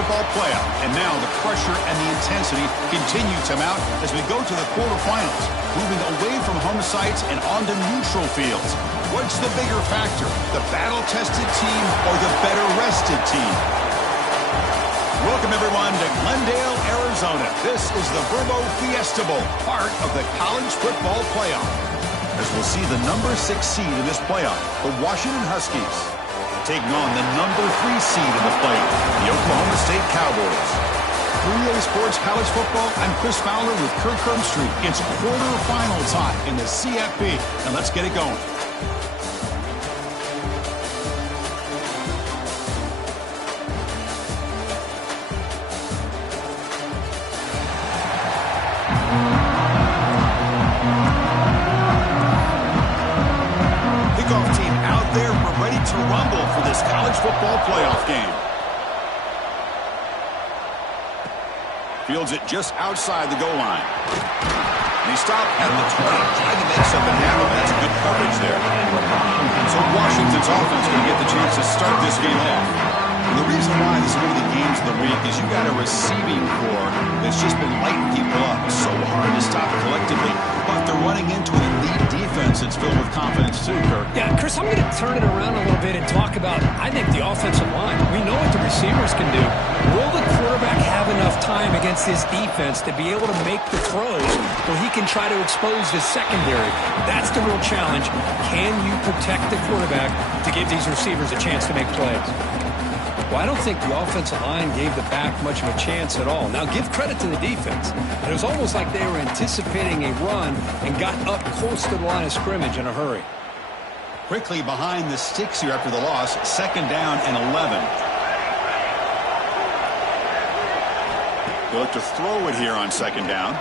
football playoff. And now the pressure and the intensity continue to mount as we go to the quarterfinals, moving away from home sites and onto neutral fields. What's the bigger factor, the battle-tested team or the better-rested team? Welcome, everyone, to Glendale, Arizona. This is the Verbo Fiesta Bowl, part of the college football playoff. As we'll see the number 6 seed in this playoff, the Washington Huskies, taking on the number 3 seed in the playoff, the Oklahoma State Cowboys. 3A Sports College Football, I'm Chris Fowler with Kirk Herbstreit. It's quarterfinal time in the CFP, and let's get it going. To rumble for this college football playoff game. Fields it just outside the goal line. And he stopped at the 20, trying to make something happen. That's good coverage there. So Washington's offense going to get the chance to start this game off. And the reason why this is one of the games of the week is you got a receiving corps that's just been lighting people up. It's so hard to stop collectively. But they're running into an elite defense that's filled with confidence too, Kirk. Yeah, Chris, I'm going to turn it around a little bit and talk about, I think, the offensive line. We know what the receivers can do. Will the quarterback have enough time against his defense to be able to make the throws where he can try to expose his secondary? That's the real challenge. Can you protect the quarterback to give these receivers a chance to make plays? Well, I don't think the offensive line gave the back much of a chance at all. Now, give credit to the defense. It was almost like they were anticipating a run and got up close to the line of scrimmage in a hurry. Quickly behind the sticks here after the loss, 2nd down and 11. They'll look to throw it here on 2nd down.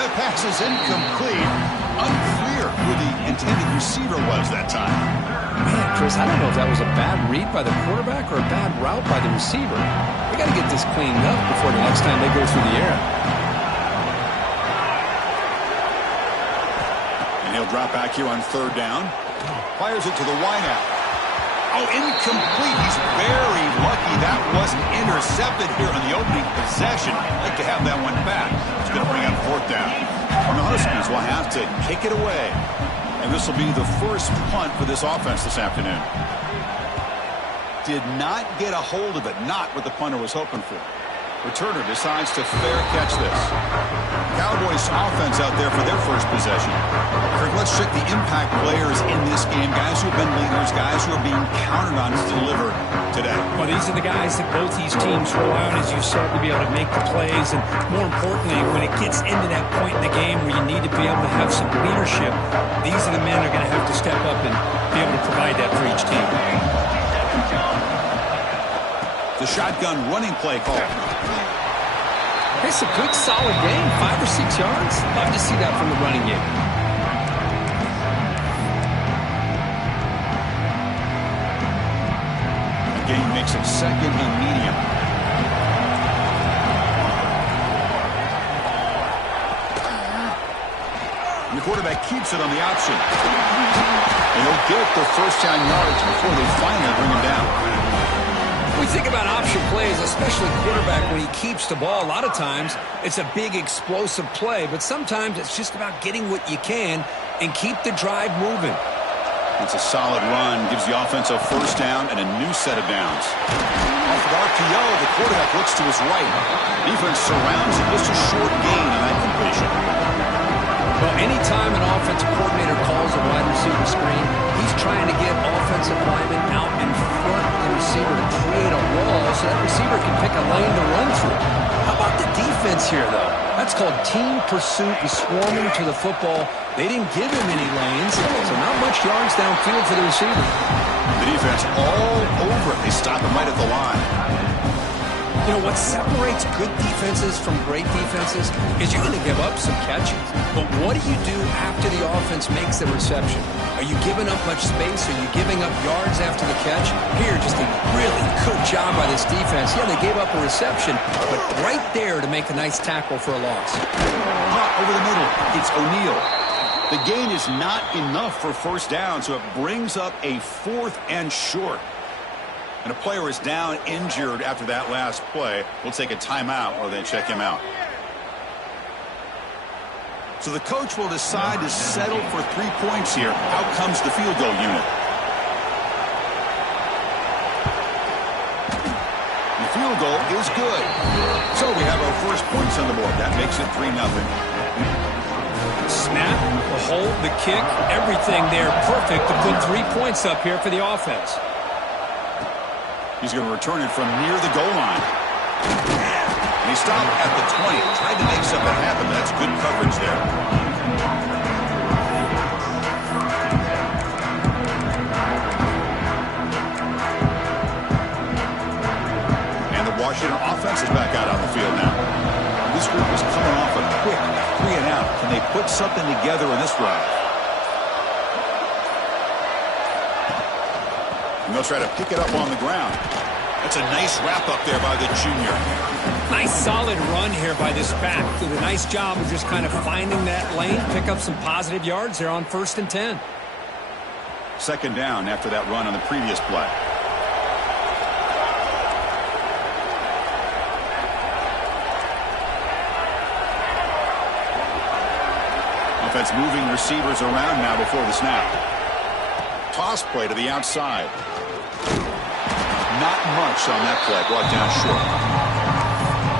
The pass is incomplete. Unclear who the intended receiver was that time. Man, Chris, I don't know if that was a bad read by the quarterback or a bad route by the receiver. They got to get this cleaned up before the next time they go through the air. And he'll drop back here on 3rd down. Fires it to the wideout. Oh, incomplete. He's very lucky that wasn't intercepted here on the opening possession. I'd like to have that one back. It's going to bring up 4th down. And the Huskies will have to kick it away. And this will be the first punt for this offense this afternoon. Did not get a hold of it. Not what the punter was hoping for. Returner decides to fair catch this. Cowboys offense out there for their first possession. Kirk, let's check the impact players in this game. Guys who have been leaders, guys who are being counted on to deliver today. Well, these are the guys that both these teams rely on, as you said, to be able to make the plays. And more importantly, when it gets into that point in the game where you need to be able to have some leadership, these are the men who are going to have to step up and be able to provide that for each team. The shotgun running play call. It's a good, solid game. 5 or 6 yards. Love to see that from the running game. The game makes it 2nd and medium. And the quarterback keeps it on the option. And he'll get the first down yards before they finally bring him down. We think about option plays, especially quarterback, when he keeps the ball. A lot of times, it's a big, explosive play, but sometimes it's just about getting what you can and keep the drive moving. It's a solid run, gives the offense a first down and a new set of downs. Off of RPO, the quarterback looks to his right. Defense surrounds him, just a short gain on that completion. Well, anytime an offensive coordinator calls a wide receiver screen, he's trying to get offensive linemen out in front of the receiver to create a wall so that receiver can pick a lane to run through. How about the defense here, though? That's called team pursuit and swarming to the football. They didn't give him any lanes, so not much yards downfield for the receiver. The defense all over it. They stop him right at the line. You know, what separates good defenses from great defenses is you're going to give up some catches. But what do you do after the offense makes the reception? Are you giving up much space? Are you giving up yards after the catch? Here, just a really good job by this defense. Yeah, they gave up a reception, but right there to make a nice tackle for a loss. Caught over the middle. It's O'Neal. The gain is not enough for first down, so it brings up a 4th and short. And a player is down injured after that last play. We'll take a timeout or then check him out. So the coach will decide to settle for 3 points here. Out comes the field goal unit. The field goal is good. So we have our first points on the board. That makes it 3-0. Snap, the hold, the kick, everything there perfect to put 3 points up here for the offense. He's going to return it from near the goal line. And he stopped at the 20. Tried to make something happen. That's good coverage there. And the Washington offense is back out on the field now. This group is coming off a quick 3-and-out. Can they put something together in this drive? And they'll try to pick it up on the ground. That's a nice wrap up there by the junior. Nice solid run here by this back. Did a nice job of just kind of finding that lane, pick up some positive yards there on 1st and 10. Second down after that run on the previous play. Offense moving receivers around now before the snap. Toss play to the outside. Not much on that play. Brought down short.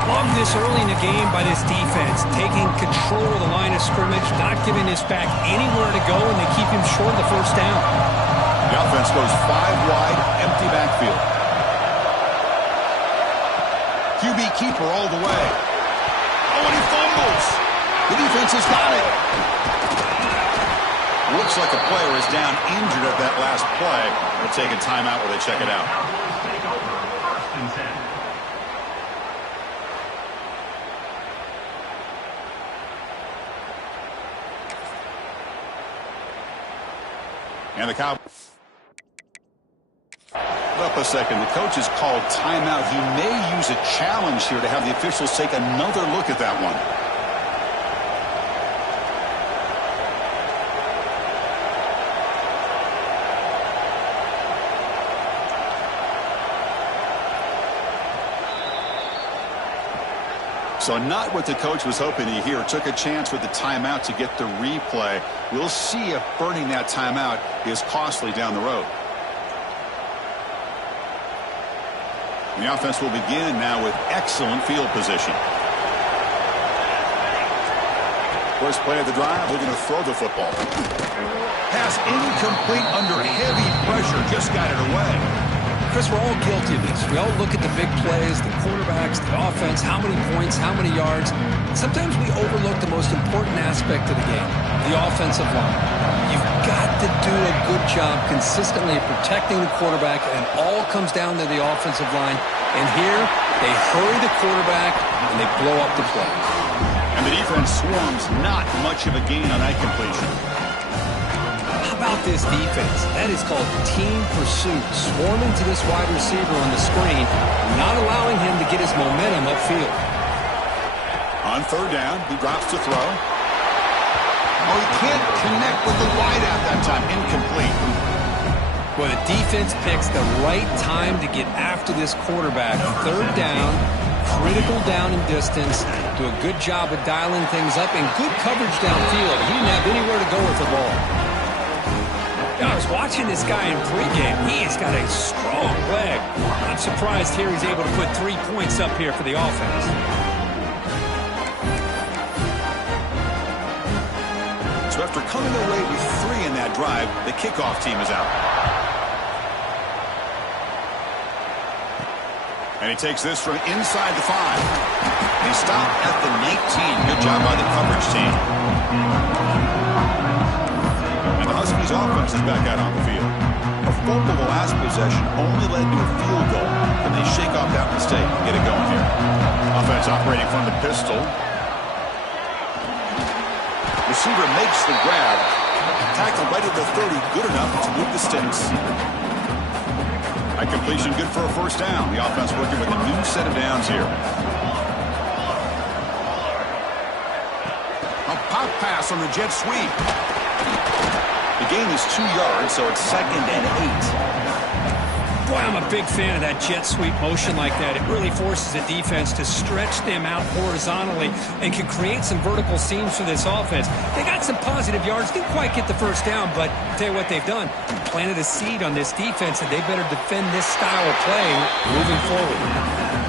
Love this early in the game by this defense. Taking control of the line of scrimmage. Not giving this back anywhere to go. And they keep him short of the first down. The offense goes 5 wide. Empty backfield. QB keeper all the way. Oh, and he fumbles. The defense has got it. Looks like a player is down injured at that last play. They'll take a timeout where they check it out. And the Cowboys. Up a second. The coach has called timeout. He may use a challenge here to have the officials take another look at that one. So not what the coach was hoping to hear. Took a chance with the timeout to get the replay. We'll see if burning that timeout is costly down the road. The offense will begin now with excellent field position. First play of the drive, looking to throw the football. Pass incomplete under heavy pressure. Just got it away. Chris, we're all guilty of this. We all look at the big plays, the quarterbacks, the offense, how many points, how many yards. Sometimes we overlook the most important aspect of the game, the offensive line. You've got to do a good job consistently protecting the quarterback, and all comes down to the offensive line. And here, they hurry the quarterback, and they blow up the play. And the defense swarms, not much of a gain on that completion. How about this defense? That is called team pursuit. Swarming to this wide receiver on the screen, not allowing him to get his momentum upfield. On third down, he drops to throw. Oh, he can't connect with the wideout that time. Incomplete. Well, the defense picks the right time to get after this quarterback. Third down, critical down and distance. Do a good job of dialing things up and good coverage downfield. He didn't have anywhere to go with the ball. I was watching this guy in pregame. He has got a strong leg. I'm surprised here he's able to put 3 points up here for the offense. So after coming away with 3 in that drive, the kickoff team is out. And he takes this from inside the 5. He stopped at the 19. Good job by the coverage team. And the Huskies offense is back out on the field. A fumble the last possession only led to a field goal. Can they shake off that mistake and get it going here? Offense operating from the pistol. Receiver makes the grab. Tackle right at the 30. Good enough to move the sticks. That completion good for a first down. The offense working with a new set of downs here. A pop pass on the jet sweep. The gain is 2 yards, so it's 2nd and 8. Boy, I'm a big fan of that jet sweep motion like that. It really forces the defense to stretch them out horizontally and can create some vertical seams for this offense. They got some positive yards, didn't quite get the first down, but I'll tell you what they've done. Planted a seed on this defense, and they better defend this style of play moving forward.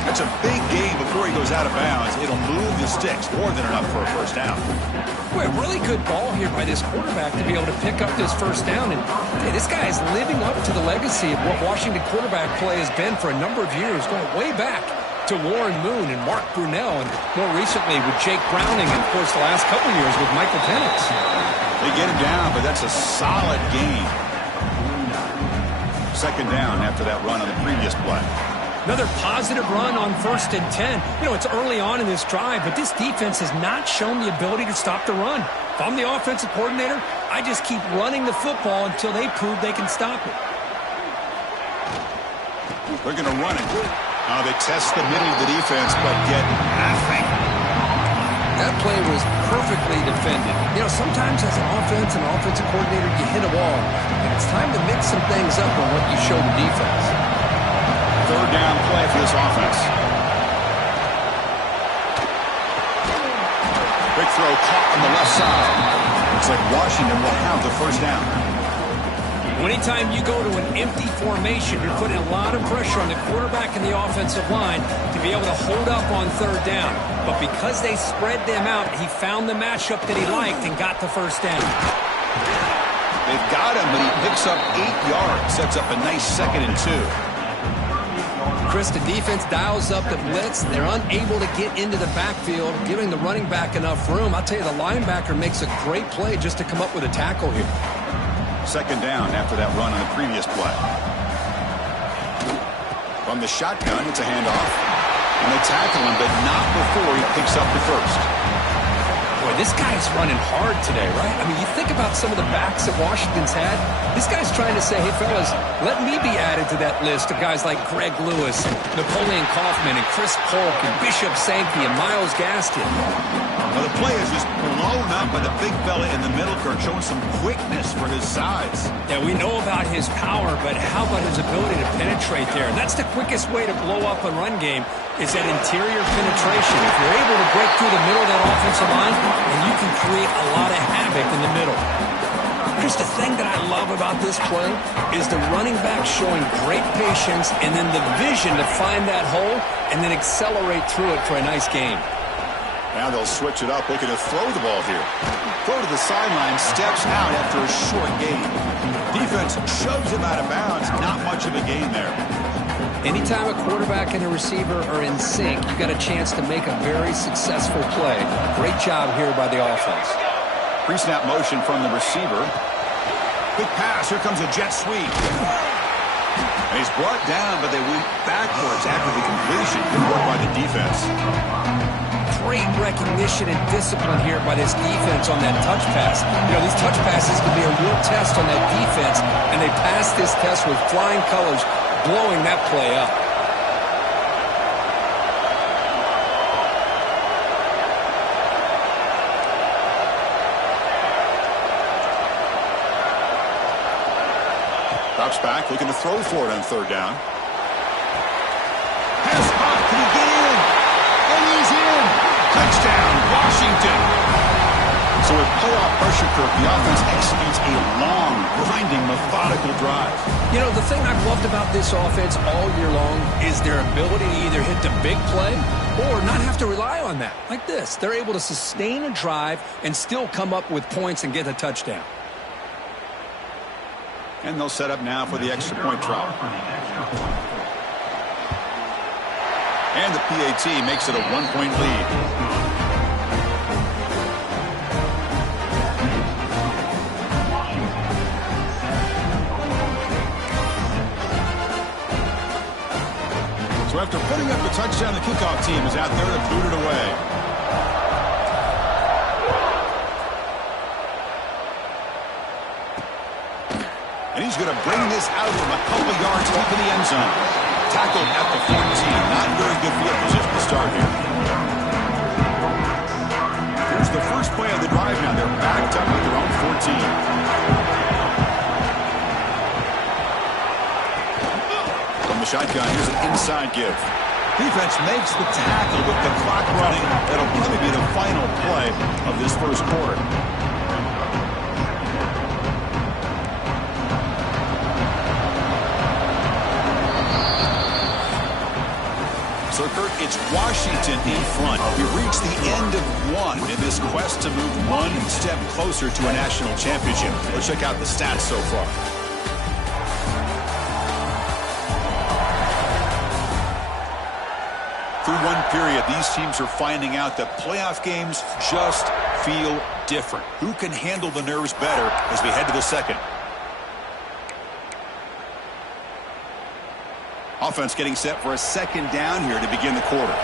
That's a big gain before he goes out of bounds. It'll move the sticks more than enough for a first down. Boy, a really good ball here by this quarterback to be able to pick up this first down. And hey, this guy is living up to the legacy of what Washington quarterback play has been for a number of years, going way back to Warren Moon and Mark Brunell, and more recently with Jake Browning, and of course the last couple of years with Michael Penix. They get him down, but that's a solid gain. Second down after that run on the previous play. Another positive run on 1st and 10. You know, it's early on in this drive, but this defense has not shown the ability to stop the run. If I'm the offensive coordinator, I just keep running the football until they prove they can stop it. They're going to run it. They test the middle of the defense, but get nothing. That play was perfectly defended. You know, sometimes as an offensive coordinator, you hit a wall, and it's time to mix some things up on what you show the defense. Third down play for this offense. Big throw caught on the left side. Looks like Washington will have the first down. Anytime you go to an empty formation, you're putting a lot of pressure on the quarterback and the offensive line to be able to hold up on third down. But because they spread them out, he found the matchup that he liked and got the first down. They've got him, but he picks up 8 yards. Sets up a nice 2nd and 2. Chris, the defense dials up the blitz. They're unable to get into the backfield, giving the running back enough room. I'll tell you, the linebacker makes a great play just to come up with a tackle here. Second down after that run on the previous play. From the shotgun, it's a handoff. And they tackle him, but not before he picks up the first. Boy, this guy's running hard today, right? I mean, you think about some of the backs that Washington's had. This guy's trying to say, hey, fellas, let me be added to that list of guys like Greg Lewis, Napoleon Kaufman, and Chris Polk, and Bishop Sankey, and Myles Gaskin. Well, the play is just blown up by the big fella in the middle, Kurt, showing some quickness for his size. Yeah, we know about his power, but how about his ability to penetrate there? And that's the quickest way to blow up a run game, is that interior penetration. If you're able to break through the middle of that offensive line, then you can create a lot of havoc in the middle. Chris, the thing that I love about this play is the running back showing great patience and then the vision to find that hole and then accelerate through it for a nice gain. Now they'll switch it up, looking to throw the ball here. Throw to the sideline, steps out after a short gain. Defense shoves him out of bounds. Not much of a gain there. Anytime a quarterback and a receiver are in sync, you got a chance to make a very successful play. Great job here by the offense. Pre-snap motion from the receiver. Quick pass. Here comes a jet sweep. And he's brought down, but they went backwards after the completion. Good work by the defense. Great recognition and discipline here by this defense on that touch pass. You know, these touch passes can be a real test on that defense, and they passed this test with flying colors, blowing that play up. Drops back, looking to throw for it on third down. Pass caught, can he get in? And he's in! Touchdown, Washington! So with playoff pressure, Kirk, the offense executes a long, grinding, methodical drive. You know, the thing I've loved about this offense all year long is their ability to either hit the big play or not have to rely on that. Like this, they're able to sustain a drive and still come up with points and get a touchdown. And they'll set up now for the extra point try. And the PAT makes it a 1-point lead. So after putting up the touchdown, the kickoff team is out there to boot it away. And he's going to bring this out from a couple yards deep in the end zone. Tackled at the 14. Not very good field position to start here. Here's the first play of the drive now. They're backed up at their own 14. shotgun. Here's an inside give. Defense makes the tackle with the clock running. That'll probably be the final play of this first quarter. So, Kurt, it's Washington in front. We've reached the end of one in this quest to move one step closer to a national championship. Let's check out the stats so far. Through one period, these teams are finding out that playoff games just feel different. Who can handle the nerves better as we head to the second? Offense getting set for a second down here to begin the quarter.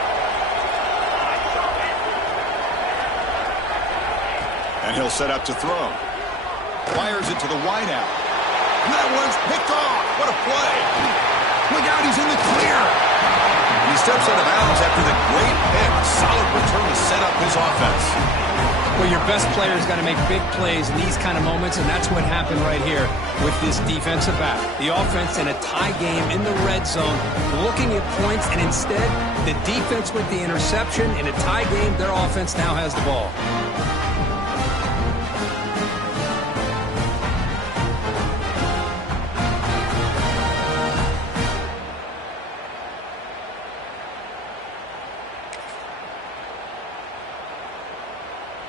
And he'll set up to throw. Fires it to the wideout. And that one's picked off. What a play. Look out, he's in the clear. He steps out of bounds after the great pick. A solid return to set up his offense. Well, your best player is going to make big plays in these kind of moments, and that's what happened right here with this defensive back. The offense in a tie game in the red zone, looking at points, and instead, the defense with the interception. In a tie game, their offense now has the ball.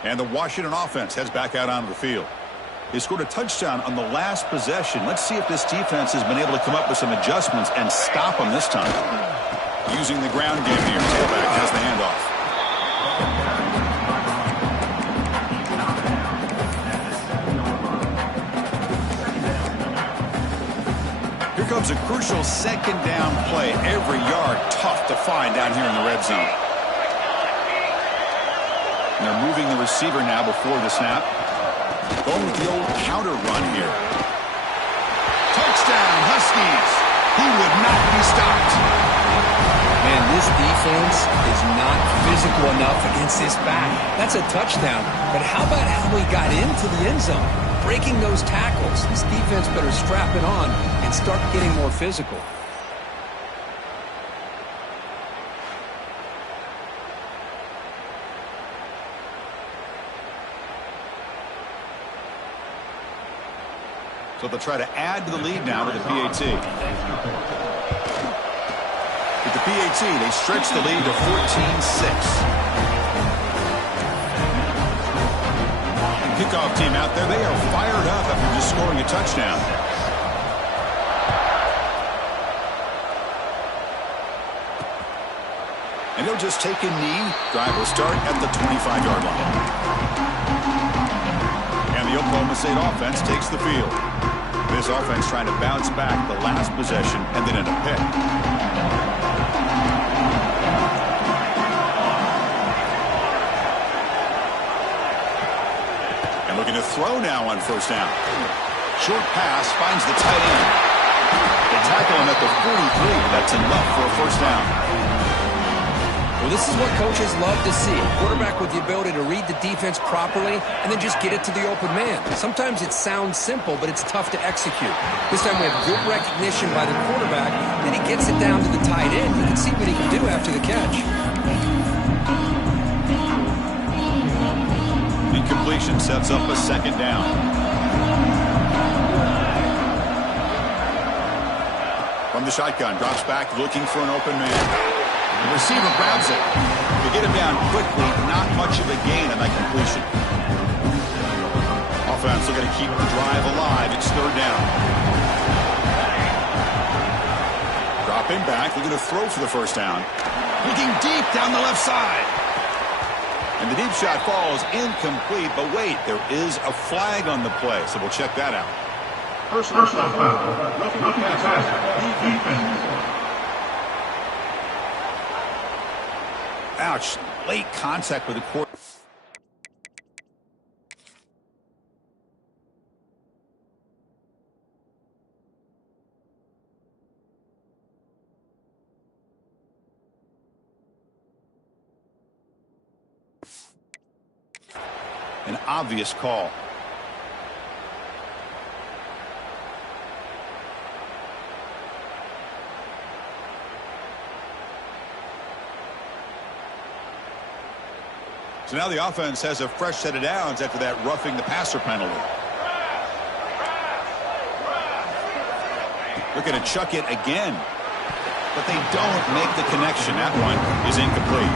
And the Washington offense heads back out onto the field. They scored a touchdown on the last possession. Let's see if this defense has been able to come up with some adjustments and stop them this time. Using the ground game here. Tailback has the handoff. Here comes a crucial second down play. Every yard tough to find down here in the red zone. And they're moving the receiver now before the snap. Going with the old counter run here. Touchdown, Huskies. He would not be stopped. Man, this defense is not physical enough against this back. That's a touchdown. But how about how he got into the end zone? Breaking those tackles. This defense better strap it on and start getting more physical. So they'll try to add to the lead now with the PAT. With the PAT, they stretch the lead to 14-6. Kickoff team out there, they are fired up after just scoring a touchdown. And he'll just take a knee. Drive will start at the 25-yard line. And the Oklahoma State offense takes the field. This offense trying to bounce back the last possession and then in a pick. And looking to throw now on first down. Short pass finds the tight end. They tackle him at the 43. That's enough for a first down. Well, this is what coaches love to see. A quarterback with the ability to read the defense properly and then just get it to the open man. Sometimes it sounds simple, but it's tough to execute. This time we have good recognition by the quarterback, and he gets it down to the tight end. You can see what he can do after the catch. Incompletion sets up a second down. From the shotgun, drops back, looking for an open man. The receiver grabs it. To get him down quickly, not much of a gain on that completion. Offense looking to keep the drive alive. It's third down. Dropping back, looking to throw for the first down. Looking deep down the left side. And the deep shot falls incomplete, but wait, there is a flag on the play, so we'll check that out. Personal foul. Looking at defense. Ouch. Late contact with the court. An obvious call. So now the offense has a fresh set of downs after that roughing the passer penalty. Looking to chuck it again. But they don't make the connection. That one is incomplete.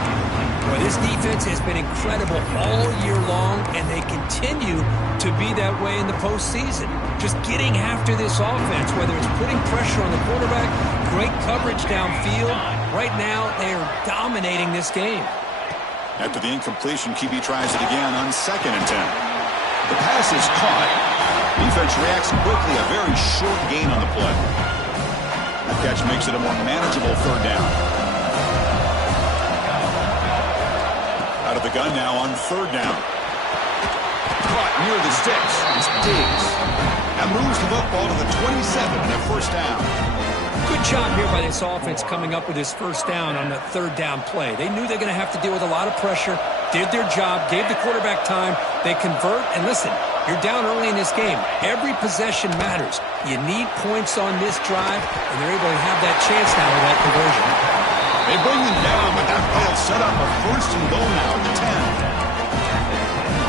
Well, this defense has been incredible all year long, and they continue to be that way in the postseason. Just getting after this offense, whether it's putting pressure on the quarterback, great coverage downfield. Right now, they are dominating this game. After the incompletion, QB tries it again on 2nd and 10. The pass is caught. Defense reacts quickly. A very short gain on the play. The catch makes it a more manageable 3rd down. Out of the gun now on 3rd down. Caught near the sticks. It's Diggs. That moves the football to the 27 and a 1st down. Good job here by this offense coming up with this 1st down on the 3rd down play. They knew they're going to have to deal with a lot of pressure, did their job, gave the quarterback time. They convert, and listen, you're down early in this game. Every possession matters. You need points on this drive, and they're able to have that chance now with that conversion. They bring them down, but that play will set up a 1st and goal now at the 10.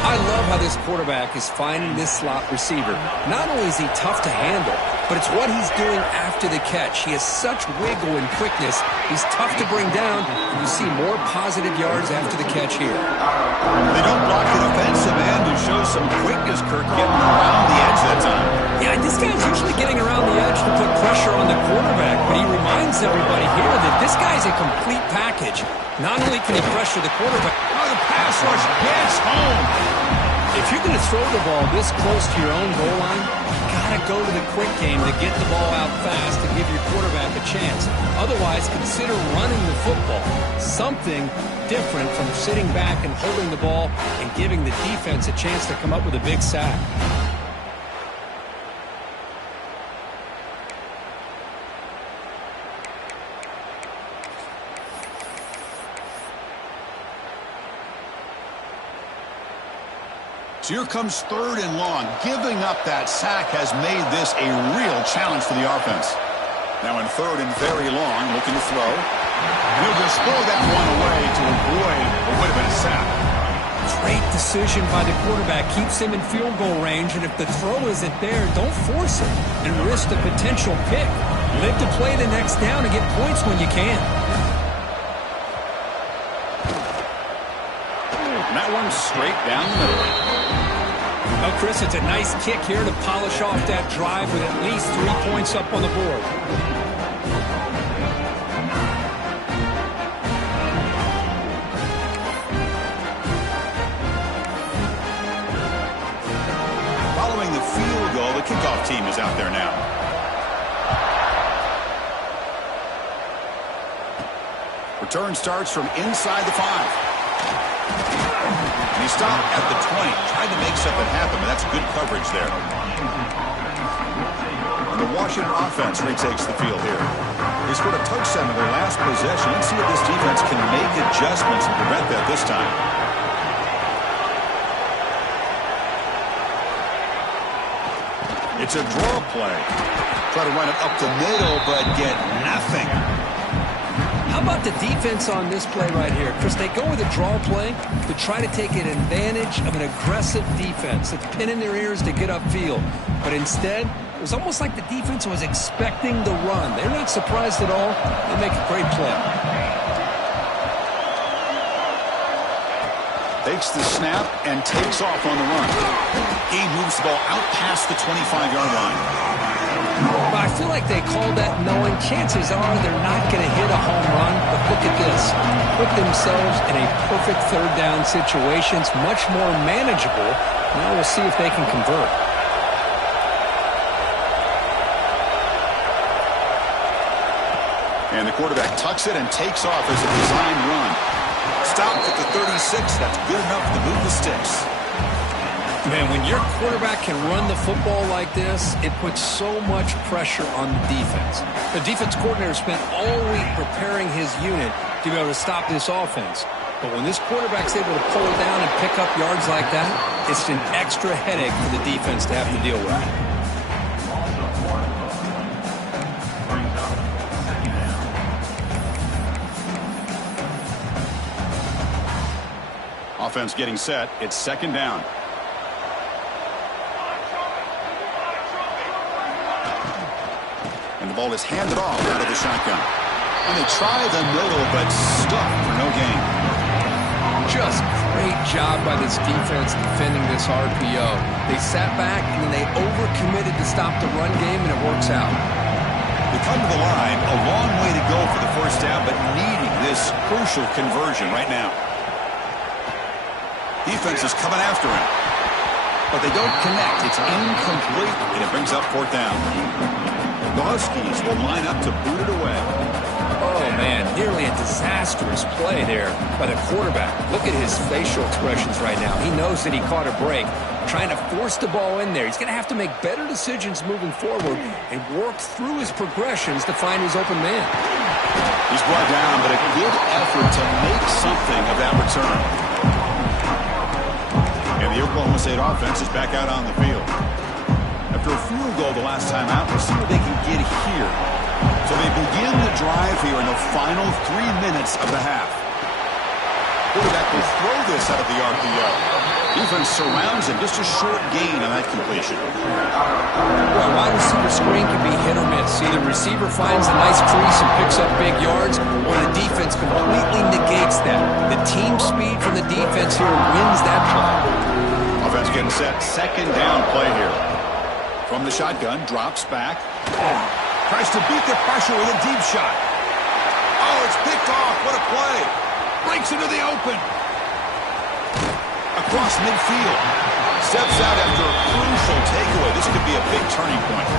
I love how this quarterback is finding this slot receiver. Not only is he tough to handle, but it's what he's doing after the catch. He has such wiggle and quickness. He's tough to bring down, and you see more positive yards after the catch here. They don't block the defensive end and show some quickness, Kirk, getting around the edge that time. Yeah, this guy's usually getting around the edge to put pressure on the quarterback, but he reminds everybody here that this guy's a complete package. Not only can he pressure the quarterback, the pass rush gets home. If you're going to throw the ball this close to your own goal line, you got to go to the quick game to get the ball out fast to give your quarterback a chance. Otherwise, consider running the football. Something different from sitting back and holding the ball and giving the defense a chance to come up with a big sack. So here comes 3rd and long. Giving up that sack has made this a real challenge for the offense. Now in 3rd and very long, looking to throw. And he'll just throw that one away to avoid what would have been a sack. Great decision by the quarterback. Keeps him in field goal range, and if the throw isn't there, don't force it and risk the potential pick. Live to play the next down and get points when you can. And that one straight down the middle. Oh, Chris, it's a nice kick here to polish off that drive with at least 3 points up on the board. Following the field goal, the kickoff team is out there now. Return starts from inside the 5. And he stopped at the 20, trying to make something happen, but that's good coverage there. And the Washington offense retakes the field here. They scored a touchdown in their last possession. Let's see if this defense can make adjustments and prevent that this time. It's a draw play. Try to run it up the middle, but get nothing. How about the defense on this play right here? Chris, they go with a draw play to try to take an advantage of an aggressive defense that's pinning their ears to get upfield. But instead, it was almost like the defense was expecting the run. They're not surprised at all. They make a great play. Takes the snap and takes off on the run. He moves the ball out past the 25-yard line. But I feel like they called that knowing chances are they're not going to hit a home run. But look at this. Put themselves in a perfect 3rd down situation. It's much more manageable. Now we'll see if they can convert. And the quarterback tucks it and takes off as a designed run. Stopped at the 36. That's good enough to move the sticks. Man, when your quarterback can run the football like this, it puts so much pressure on the defense. The defense coordinator spent all week preparing his unit to be able to stop this offense. But when this quarterback's able to pull it down and pick up yards like that, it's an extra headache for the defense to have to deal with. Offense getting set. It's second down. And the ball is handed off out of the shotgun. And they try the middle, but stuffed for no gain. Just great job by this defense defending this RPO. They sat back and then they overcommitted to stop the run game, and it works out. They come to the line, a long way to go for the first down, but needing this crucial conversion right now. Defense is coming after him, but they don't connect. It's incomplete, and it brings up fourth down. The Huskies will line up to boot it away. Oh, man, nearly a disastrous play there by the quarterback. Look at his facial expressions right now. He knows that he caught a break, trying to force the ball in there. He's going to have to make better decisions moving forward and work through his progressions to find his open man. He's brought down, but a good effort to make something of that return. And the Oklahoma State offense is back out on the field. After a field goal the last time out, we'll see what they can get here. So they begin the drive here in the final 3 minutes of the half. Quarterback will throw this out of the RPO. Defense surrounds him. Just a short gain on that completion. Well, wide receiver screen can be hit or miss. Either receiver finds a nice crease and picks up big yards, or the defense completely negates that. The team speed from the defense here wins that play. Offense getting set. Second down play here. From the shotgun, drops back. Tries to beat the pressure with a deep shot. Oh, it's picked off. What a play. Breaks into the open. Across midfield. Steps out after a crucial takeaway. This could be a big turning point.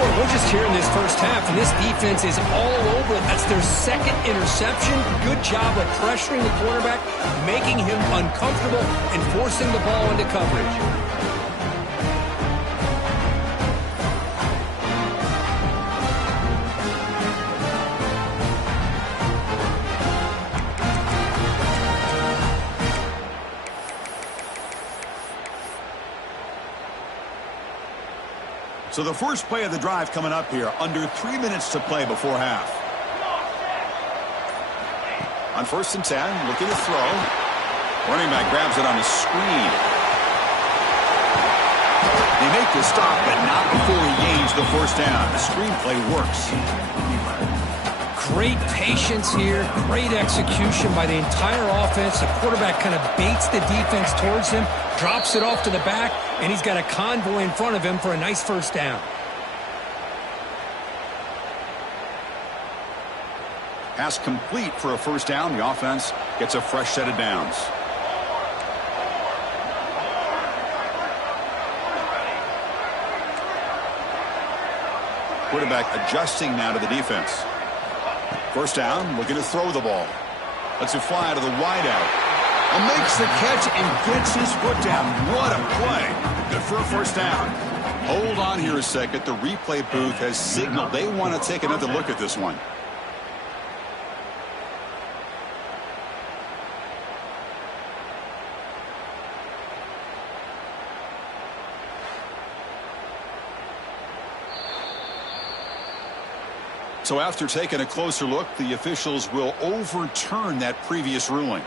Well, we're just here in this first half, and this defense is all over it. That's their second interception. Good job of pressuring the quarterback, making him uncomfortable, and forcing the ball into coverage. So the first play of the drive coming up here, under 3 minutes to play before half. On 1st and 10, looking to throw. Running back grabs it on a screen. They make the stop, but not before he gains the first down. The screen play works. Great patience here, great execution by the entire offense. The quarterback kind of baits the defense towards him, drops it off to the back, and he's got a convoy in front of him for a nice first down. Pass complete for a first down. The offense gets a fresh set of downs. Quarterback adjusting now to the defense. First down, looking to throw the ball. Lets it fly to the wideout. And makes the catch and gets his foot down. What a play. Good for a first down. Hold on here a second. The replay booth has signaled they want to take another look at this one. So after taking a closer look, the officials will overturn that previous ruling.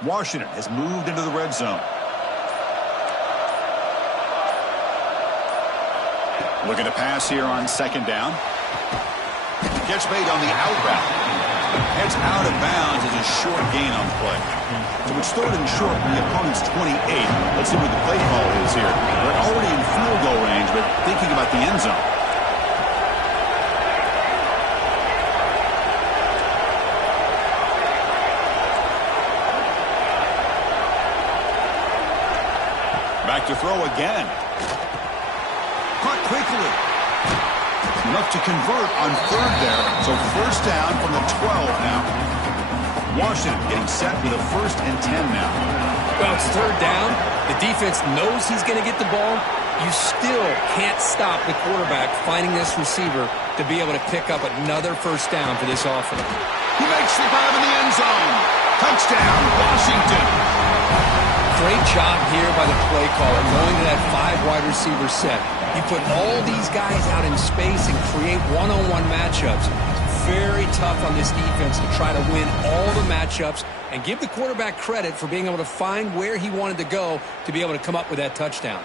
Washington has moved into the red zone. Looking to pass here on second down. Catch made on the out route. Heads out of bounds as a short gain on the play. So it's third and short from the opponent's 28. Let's see what the play call is here. They're already in field goal range, but thinking about the end zone. Back to throw again. Caught quickly. Enough to convert on third there. So first down from the 12 now. Washington getting set with a 1st and 10 now. Well, it's third down. The defense knows he's going to get the ball. You still can't stop the quarterback finding this receiver to be able to pick up another first down for this offense. He makes the grab in the end zone. Touchdown, Washington. Great job here by the play caller, going to that 5 wide receiver set. You put all these guys out in space and create one-on-one matchups. It's very tough on this defense to try to win all the matchups and give the quarterback credit for being able to find where he wanted to go to be able to come up with that touchdown.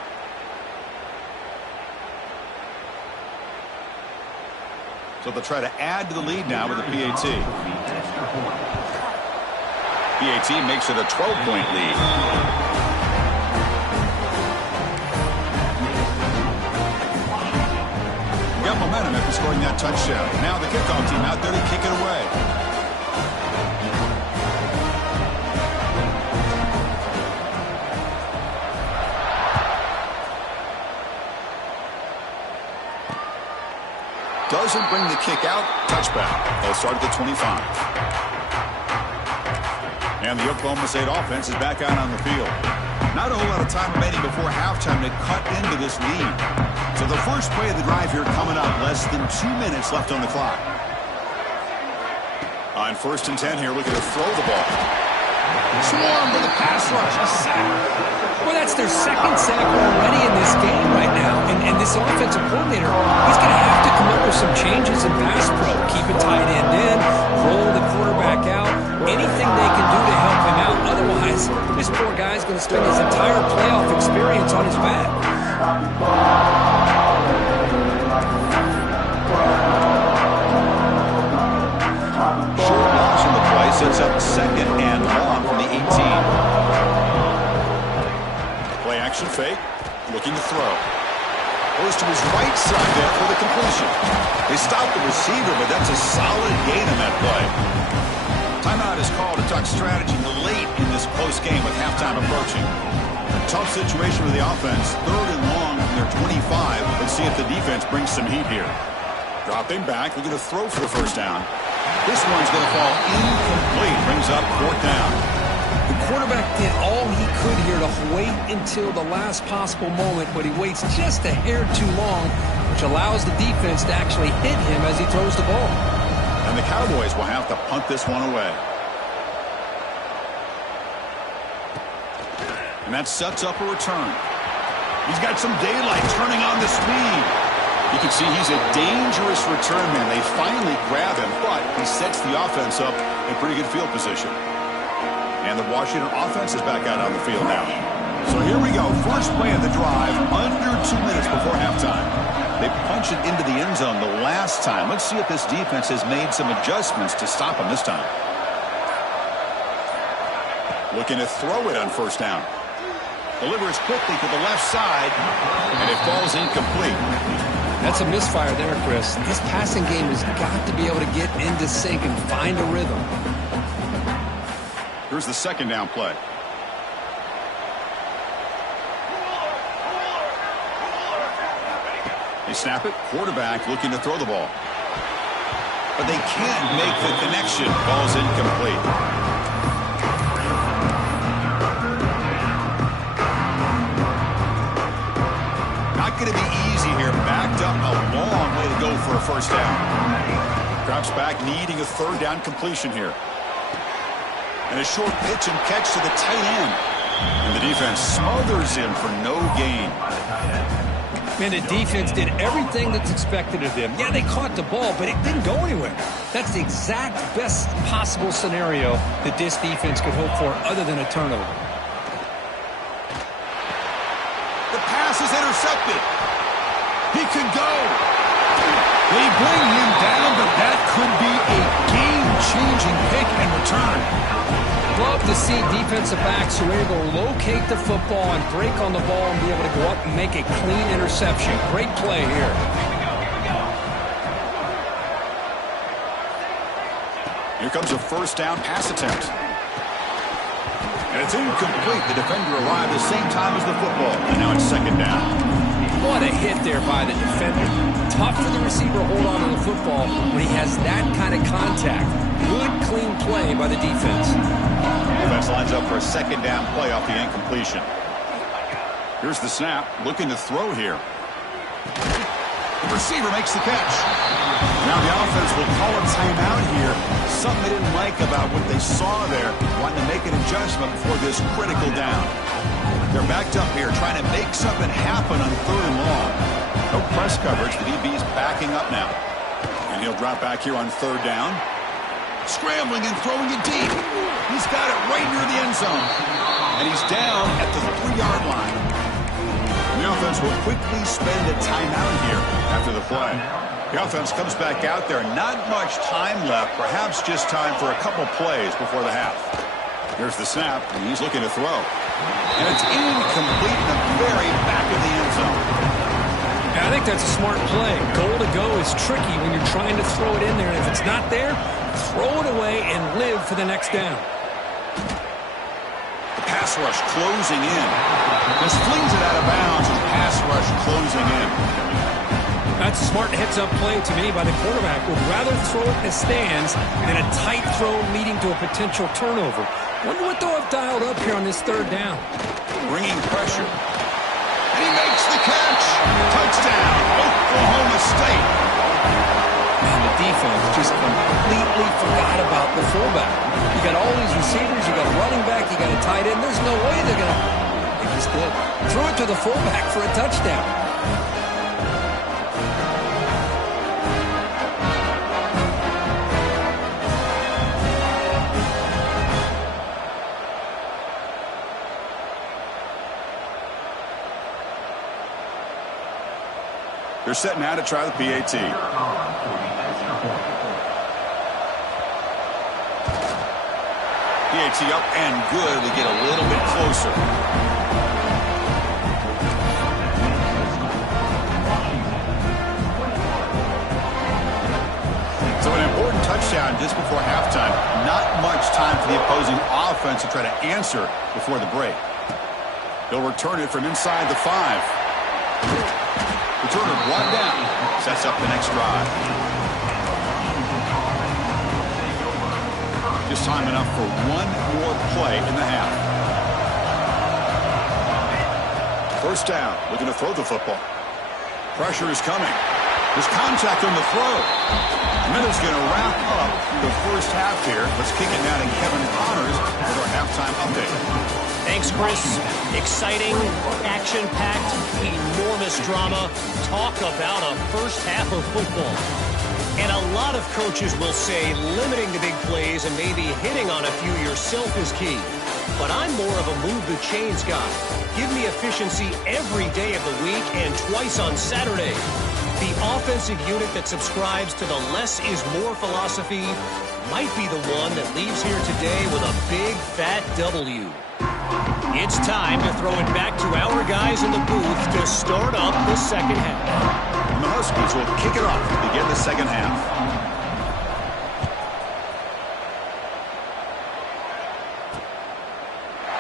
So they'll try to add to the lead now with the PAT. PAT makes it a 12-point lead. Got momentum after scoring that touchdown. Now the kickoff team out there to kick it away. Doesn't bring the kick out. Touchback. They'll start at the 25. And the Oklahoma State offense is back out on the field. Not a whole lot of time remaining before halftime to cut into this lead. So the first play of the drive here coming up. Less than 2 minutes left on the clock. On 1st and 10 here, looking to throw the ball. Swarm with a pass rush. A sack. Well, that's their 2nd sack already in this game right now. And this offensive coordinator, he's going to have to come up with some changes in pass pro. Keep a tight end in, roll the quarterback out, anything they can do to help him out. Otherwise, this poor guy's going to spend his entire playoff experience on his back. Short loss on the play sets up 2nd and long from the 18. Play action fake, looking to throw. Goes to his right side there for the completion. They stopped the receiver, but that's a solid gain on that play. Timeout is called to talk strategy late in this close game with halftime approaching. A tough situation with the offense. 3rd and long from their 25. Let's see if the defense brings some heat here. Dropping back, looking to throw for the first down. This one's going to fall incomplete. Brings up 4th down. The quarterback did all he could here to wait until the last possible moment, but he waits just a hair too long, which allows the defense to actually hit him as he throws the ball. And the Cowboys will have to punt this one away. And that sets up a return. He's got some daylight turning on the speed. You can see he's a dangerous return man. They finally grab him, but he sets the offense up in pretty good field position. And the Washington offense is back out on the field now. So here we go. First play of the drive, under 2 minutes before halftime. They punched it into the end zone the last time. Let's see if this defense has made some adjustments to stop him this time. Looking to throw it on 1st down. Delivers quickly to the left side, and it falls incomplete. That's a misfire there, Chris. This passing game has got to be able to get into sync and find a rhythm. Here's the 2nd down play. They snap it. Quarterback looking to throw the ball. But they can't make the connection. Ball's incomplete. Not going to be easy here. Backed up a long way to go for a first down. Drops back, needing a 3rd down completion here. And a short pitch and catch to the tight end. And the defense smothers him for no gain. Man, the defense did everything that's expected of them. Yeah, they caught the ball, but it didn't go anywhere. That's the exact best possible scenario that this defense could hope for other than a turnover. The pass is intercepted. He could go. They bring him down, but that could be a game-changing pick and return. Love to see defensive backs who are able to locate the football and break on the ball and be able to go up and make a clean interception. Great play here. Here comes a 1st down pass attempt. And it's incomplete. The defender arrived the same time as the football. And now it's second down. What a hit there by the defender. Tough for the receiver to hold on to the football when he has that kind of contact. Good, clean play by the defense. Defense lines up for a second down play off the incompletion. Here's the snap. Looking to throw here. The receiver makes the catch. Now the offense will call a timeout here. Something they didn't like about what they saw there. Wanting to make an adjustment before this critical down. They're backed up here trying to make something happen on third and long. No press coverage. The DB's backing up now. And he'll drop back here on third down. Scrambling and throwing it deep. He's got it right near the end zone. And he's down at the 3-yard line. The offense will quickly spend a timeout here after the play. The offense comes back out there. Not much time left. Perhaps just time for a couple plays before the half. Here's the snap, and he's looking to throw. And it's incomplete in the very back of the end zone. I think that's a smart play. Goal to go is tricky when you're trying to throw it in there. And if it's not there, throw it away and live for the next down. The pass rush closing in. Just flings it out of bounds with the pass rush closing in. That's a smart heads-up play to me by the quarterback. Would rather throw it in the stands than a tight throw leading to a potential turnover. Wonder what they'll have dialed up here on this third down. Bringing pressure. And he makes the catch. Touchdown, Oklahoma State. Man, the defense just completely forgot about the fullback. You got all these receivers, you got a running back, you got a tight end. There's no way they're going to... They just did. Threw it to the fullback for a touchdown. They're set now to try the PAT. PAT up and good. They get a little bit closer. So an important touchdown just before halftime. Not much time for the opposing offense to try to answer before the break. They'll return it from inside the 5. Returner brought down. Sets up the next drive. Just time enough for one more play in the half. First down. Looking to throw the football. Pressure is coming. There's contact on the throw. And then it's going to wrap up the first half here. Let's kick it now to Kevin Connors with our halftime update. Thanks, Chris. Exciting, action-packed, enormous drama. Talk about a first half of football. And a lot of coaches will say limiting the big plays and maybe hitting on a few yourself is key. But I'm more of a move the chains guy. Give me efficiency every day of the week and twice on Saturday. The offensive unit that subscribes to the less is more philosophy might be the one that leaves here today with a big, fat W. It's time to throw it back to our guys in the booth to start up the second half. And the Huskies will kick it off to begin the second half.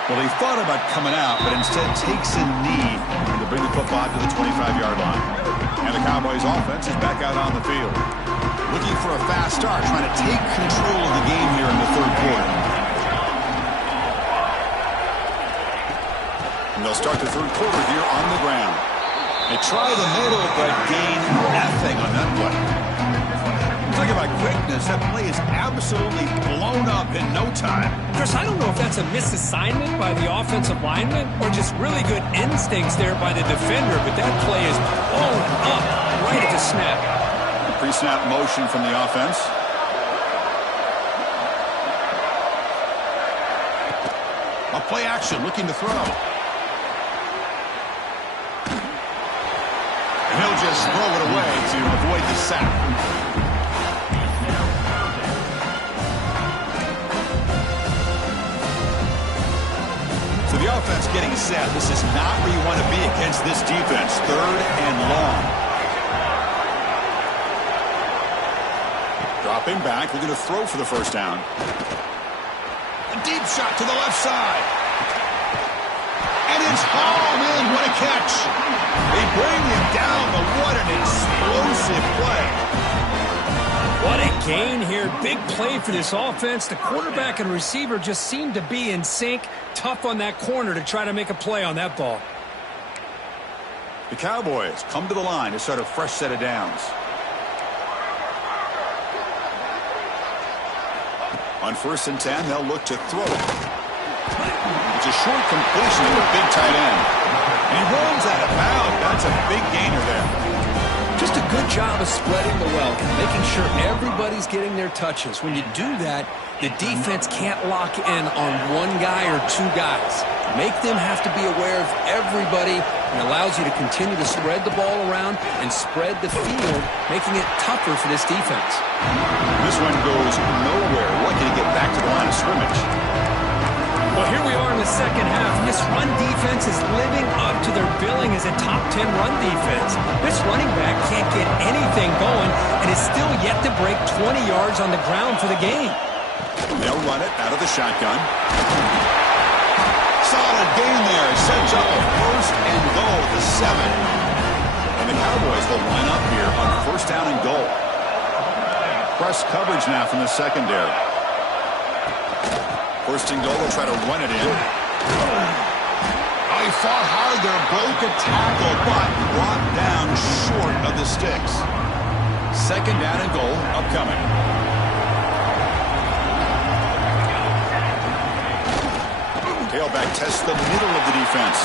Well, he thought about coming out, but instead takes a knee to bring the football to the 25-yard line. And the Cowboys offense is back out on the field. Looking for a fast start, trying to take control of the game here in the third quarter. And they'll start the third quarter here on the ground. They try the middle, but gain nothing on that play. Talk about quickness. That play is absolutely blown up in no time. Chris, I don't know if that's a misassignment by the offensive lineman or just really good instincts there by the defender, but that play is blown up right at the snap. Pre-snap motion from the offense. A play action, looking to throw. And he'll just throw it away to avoid the sack. So the offense getting set. This is not where you want to be against this defense. Third and long. Dropping back, looking to throw for the first down. A deep shot to the left side. is hauled in. What a catch. They bring him down, but what an explosive play. What a gain here. Big play for this offense. The quarterback and receiver just seemed to be in sync. Tough on that corner to try to make a play on that ball. The Cowboys come to the line to start a fresh set of downs. On 1st and 10, they'll look to throw it. It's a short completion to a big tight end. And he runs out of bounds. That's a big gainer there. Just a good job of spreading the wealth, making sure everybody's getting their touches. When you do that, the defense can't lock in on one guy or two guys. Make them have to be aware of everybody, and allows you to continue to spread the ball around and spread the field, making it tougher for this defense. This one goes nowhere. Lucky to get back to the line of scrimmage. Well, here we are in the second half. This run defense is living up to their billing as a top 10 run defense. This running back can't get anything going and is still yet to break 20 yards on the ground for the game. They'll run it out of the shotgun. Solid gain there. Sets up a 1st and goal to 7. And the Cowboys will line up here on 1st down and goal. Press coverage now from the secondary. 1st and goal, they'll try to run it in. Oh, he fought hard there, broke a tackle, but brought down short of the sticks. 2nd down and goal, upcoming. Tailback tests the middle of the defense.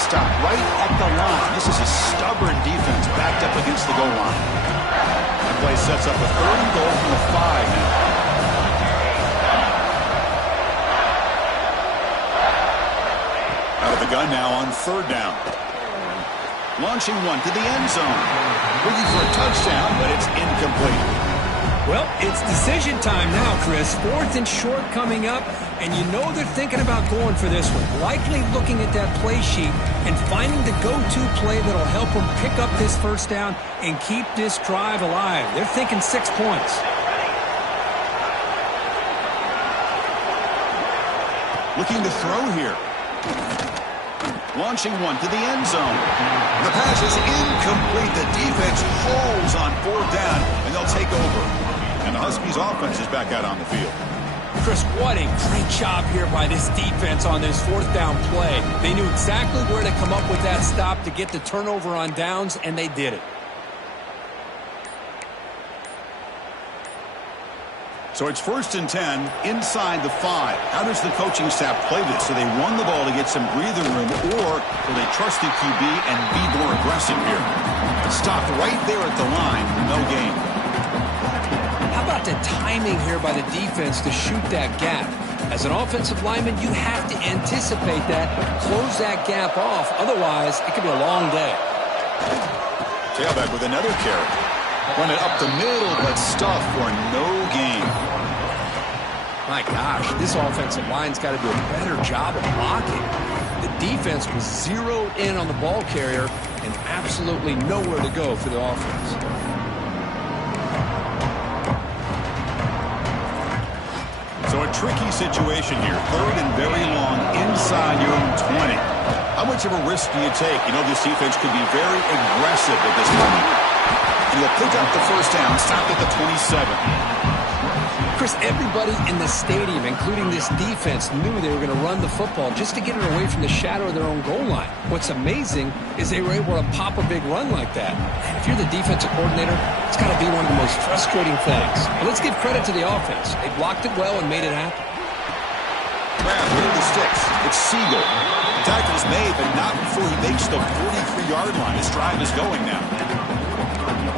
Stop right at the line. This is a stubborn defense backed up against the goal line. That play sets up a 3rd and goal from the 5 now. The gun now on 3rd down. Launching one to the end zone. Looking for a touchdown, but it's incomplete. Well, it's decision time now, Chris. 4th and short coming up, and you know they're thinking about going for this one. Likely looking at that play sheet and finding the go-to play that'll help them pick up this 1st down and keep this drive alive. They're thinking 6 points. Looking to throw here. Launching one to the end zone. The pass is incomplete. The defense holds on 4th down, and they'll take over. And the Huskies' offense is back out on the field. Chris, what a great job here by this defense on this 4th down play. They knew exactly where to come up with that stop to get the turnover on downs, and they did it. So it's 1st and 10 inside the 5. How does the coaching staff play this? Do they run the ball to get some breathing room, or will they trust the QB and be more aggressive here? Stopped right there at the line. No gain. How about the timing here by the defense to shoot that gap? As an offensive lineman, you have to anticipate that, close that gap off. Otherwise, it could be a long day. Tailback with another carry. Run it up the middle, but stuffed for no gain. My gosh, this offensive line's got to do a better job of blocking. The defense was zeroed in on the ball carrier and absolutely nowhere to go for the offense. So a tricky situation here. 3rd and very long inside your own 20. How much of a risk do you take? You know, this defense could be very aggressive at this moment. And you'll pick up the 1st down, stop at the 27. Chris, everybody in the stadium, including this defense, knew they were going to run the football just to get it away from the shadow of their own goal line. What's amazing is they were able to pop a big run like that. And if you're the defensive coordinator, it's got to be one of the most frustrating things. But let's give credit to the offense. They blocked it well and made it happen. Grab rid of the sticks. It's Siegel. The tackle's made, but not before he makes the 43-yard line. His drive is going now.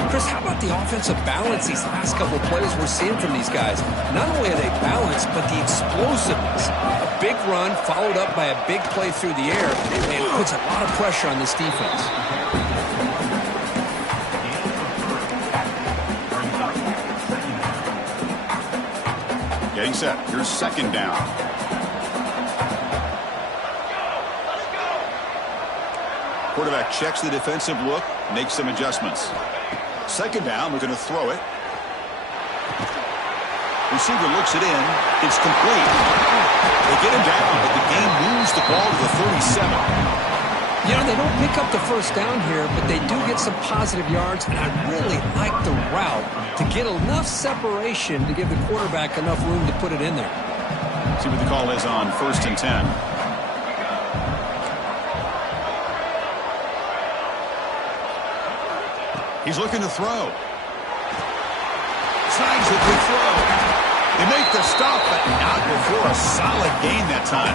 Chris, how about the offensive balance these last couple of plays we're seeing from these guys? Not only are they balanced, but the explosiveness. A big run followed up by a big play through the air, and it puts a lot of pressure on this defense. Getting set. Here's 2nd down. Quarterback checks the defensive look, makes some adjustments. 2nd down, we're going to throw it. Receiver looks it in. It's complete. They get him down, but the game moves the ball to the 37. You know, they don't pick up the first down here, but they do get some positive yards, and I really like the route to get enough separation to give the quarterback enough room to put it in there. See what the call is on 1st and 10. He's looking to throw. Snags a good throw. They make the stop, but not before a solid gain that time.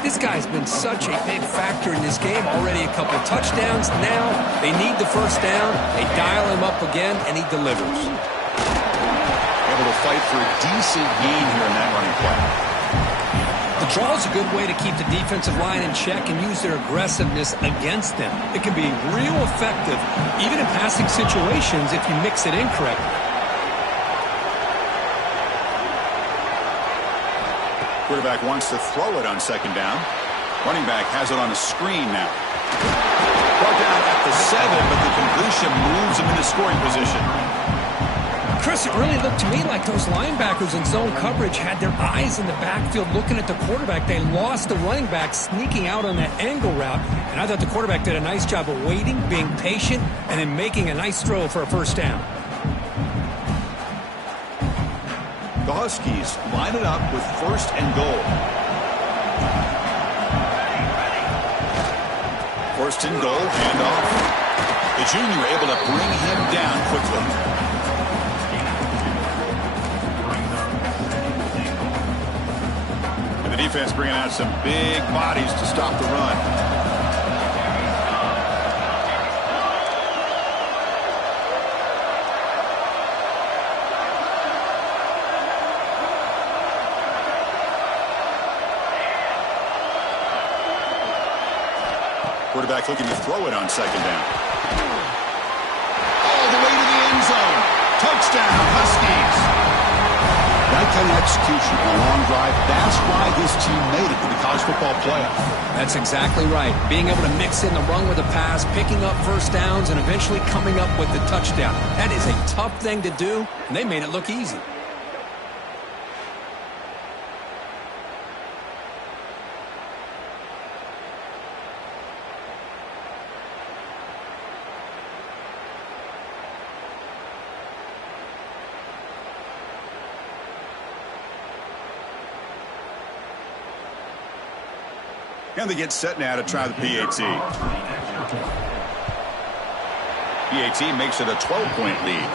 This guy's been such a big factor in this game. Already a couple touchdowns. Now they need the first down. They dial him up again, and he delivers. Able to fight for a decent gain here in that running play. The draw is a good way to keep the defensive line in check and use their aggressiveness against them. It can be real effective, even in passing situations, if you mix it in correctly. Quarterback wants to throw it on 2nd down. Running back has it on a screen now. Brought down at the 7, but the completion moves him into scoring position. Chris, it really looked to me like those linebackers in zone coverage had their eyes in the backfield looking at the quarterback. They lost the running back sneaking out on that angle route, and I thought the quarterback did a nice job of waiting, being patient, and then making a nice throw for a first down. The Huskies line it up with 1st and goal. 1st and goal, handoff. The junior able to bring him down quickly. And the defense bringing out some big bodies to stop the run. Quarterback looking to throw it on 2nd down. All the way to the end zone. Touchdown, Huskies. That kind of execution on a long drive, that's why this team made it to the college football playoff. That's exactly right. Being able to mix in the run with the pass, picking up first downs, and eventually coming up with the touchdown. That is a tough thing to do, and they made it look easy. And they get set now to try the PAT. PAT makes it a 12-point lead.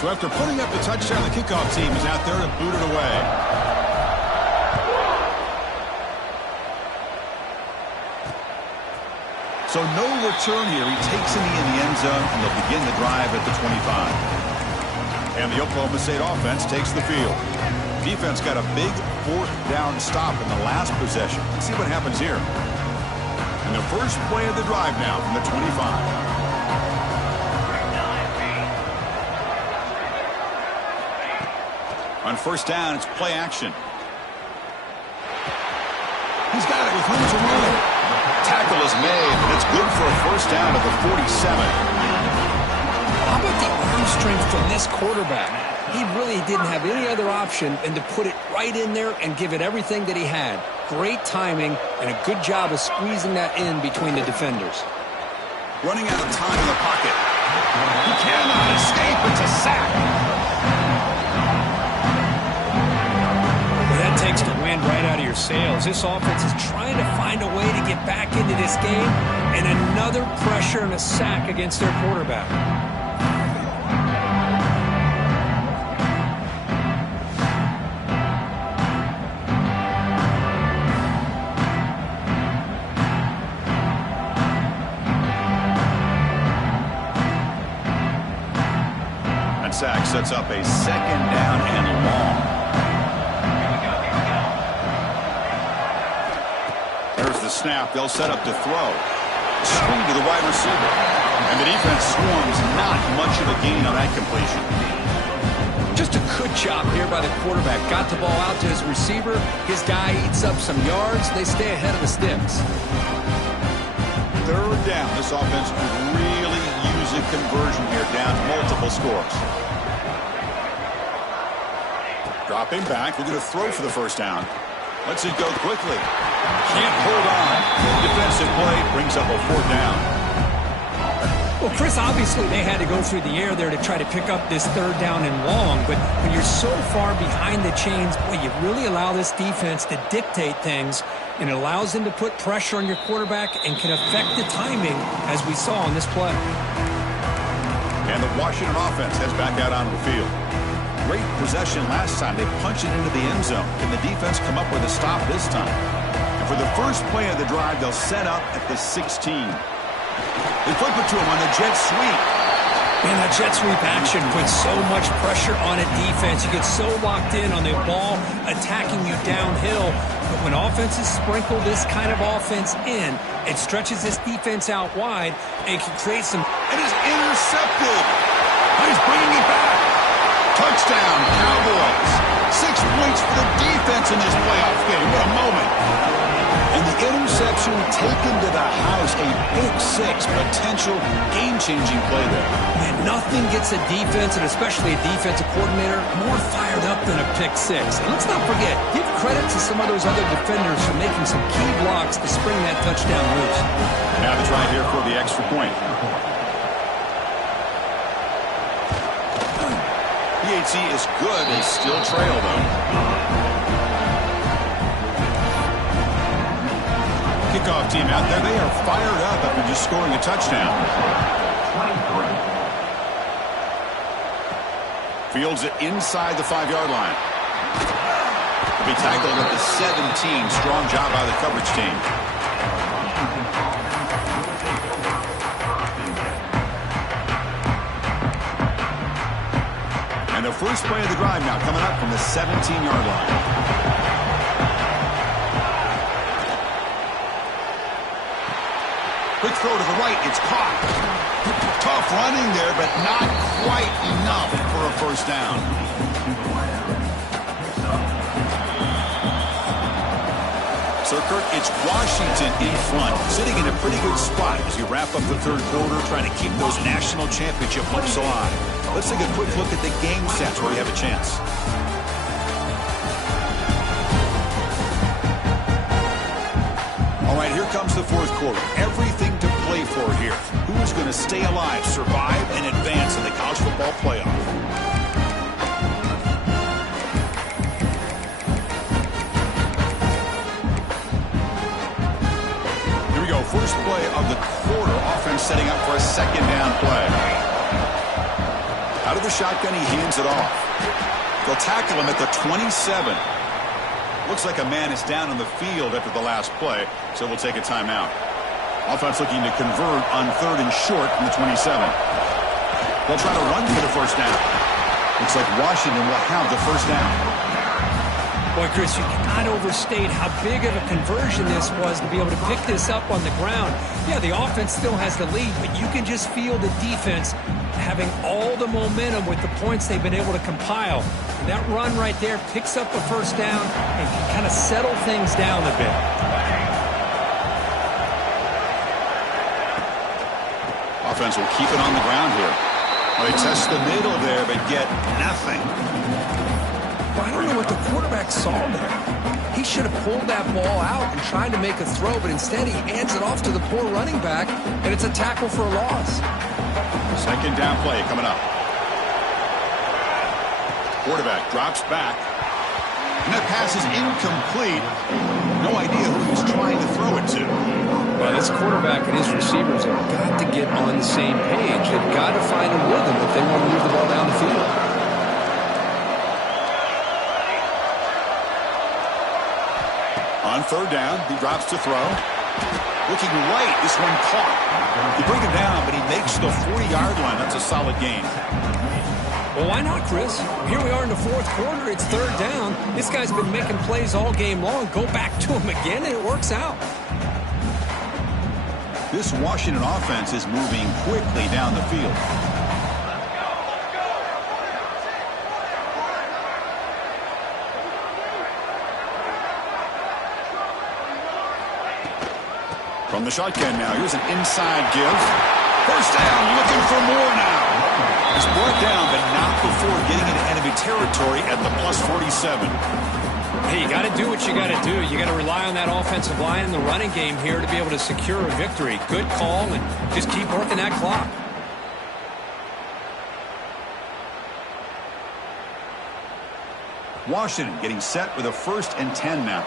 So after putting up the touchdown, the kickoff team is out there to boot it away. So no return here. He takes it in the end zone, and they'll begin the drive at the 25. And the Oklahoma State offense takes the field. Defense got a big 4th down stop in the last possession. Let's see what happens here. And the first play of the drive now from the 25. On 1st down, it's play action. He's got it with room to run. Tackle is made, and it's good for a first down at the 47. How about the arm strength from this quarterback? He really didn't have any other option than to put it right in there and give it everything that he had. Great timing and a good job of squeezing that in between the defenders. Running out of time in the pocket. He cannot escape. It's a sack. That takes the wind right out of your sails. This offense is trying to find a way to get back into this game, and another pressure and a sack against their quarterback. That sack sets up a 2nd down and long. Snap, they'll set up to throw. Screen to the wide receiver. And the defense swarms, not much of a gain on that completion. Just a good job here by the quarterback. Got the ball out to his receiver. His guy eats up some yards. They stay ahead of the sticks. Third down. This offense could really use a conversion here, down multiple scores. Dropping back. We're going to throw for the first down. Lets it go quickly. Can't hold on. Defensive play brings up a fourth down. Well, Chris, obviously they had to go through the air there to try to pick up this third down and long, but when you're so far behind the chains, boy, you really allow this defense to dictate things, and it allows them to put pressure on your quarterback and can affect the timing, as we saw on this play. And the Washington offense heads back out onto the field. Great possession last time. They punched it into the end zone. Can the defense come up with a stop this time? And for the first play of the drive, they'll set up at the 16. They flip it to him on the jet sweep. Man, that jet sweep action puts so much pressure on a defense. You get so locked in on the ball attacking you downhill. But when offenses sprinkle this kind of offense in, it stretches this defense out wide and can create some... It is intercepted. He's bringing it back. Touchdown, Cowboys. 6 points for the defense in this playoff game. What a moment. And the interception taken to the house, a big 6, potential game-changing play there. Man, nothing gets a defense, and especially a defensive coordinator, more fired up than a pick 6. And let's not forget, give credit to some of those other defenders for making some key blocks to spring that touchdown loose. Now the try here for the extra point. PAT is good. They still trail, though. Kickoff team out there. They are fired up after just scoring a touchdown. Fields it inside the 5-yard line. He'll be tackled at the 17. Strong job by the coverage team. And the first play of the drive now coming up from the 17-yard line. Quick throw to the right. It's caught. Tough running there, but not quite enough for a first down. So, Kirk, it's Washington in front, sitting in a pretty good spot as you wrap up the third quarter, trying to keep those national championship hopes alive. Let's take a quick look at the game sets where we have a chance. All right, here comes the fourth quarter. Everything to play for here. Who is going to stay alive, survive, and advance in the college football playoff? Here we go. First play of the quarter. Offense setting up for a second down play. Out of the shotgun, he hands it off. They'll tackle him at the 27. Looks like a man is down on the field after the last play, so we'll take a timeout. Offense looking to convert on third and short from the 27. They'll try to run for the first down. Looks like Washington will have the first down. Boy, Chris, you cannot overstate how big of a conversion this was to be able to pick this up on the ground. Yeah, the offense still has the lead, but you can just feel the defense having all the momentum with the points they've been able to compile. And that run right there picks up a first down and can kind of settle things down a bit. Offense will keep it on the ground here. Well, they test the middle there, but get nothing. Well, I don't know what the quarterback saw there. He should have pulled that ball out and tried to make a throw, but instead he hands it off to the poor running back, and it's a tackle for a loss. Second down play coming up. Quarterback drops back. And that pass is incomplete. No idea who he's trying to throw it to. Well, this quarterback and his receivers have got to get on the same page. They've got to find a rhythm if they want to move the ball down the field. On third down, he drops to throw. Looking right, this one caught. You bring him down, but he makes the 40-yard line. That's a solid gain. Well, why not, Chris? Here we are in the fourth quarter. It's third down. This guy's been making plays all game long. Go back to him again, and it works out. This Washington offense is moving quickly down the field. From the shotgun now, here's an inside give. First down, looking for more now. He's brought down, but not before getting into enemy territory at the plus 47. Hey, you got to do what you got to do. You got to rely on that offensive line in the running game here to be able to secure a victory. Good call, and just keep working that clock. Washington getting set with a 1st and 10 now.